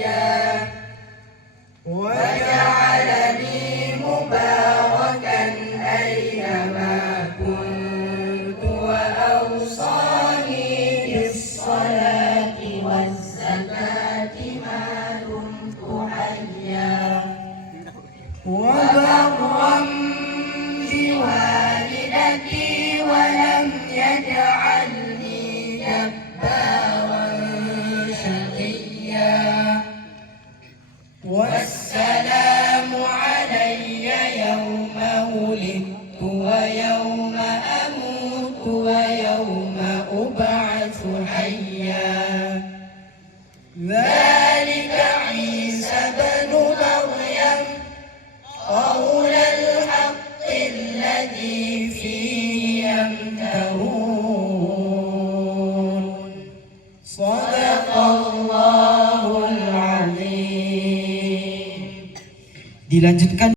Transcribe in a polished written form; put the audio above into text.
نبيا وجعلني مباركا أينما كنت وأوصاني بالصلاة والزكاة ما دمت حيا وبرا بوالدتي ولم يجعلني جبارا شقيا والسلام علي يوم ولدت ويوم أموت ويوم أبعث حيا ذلك عيسى بن مريم قول الحق الذي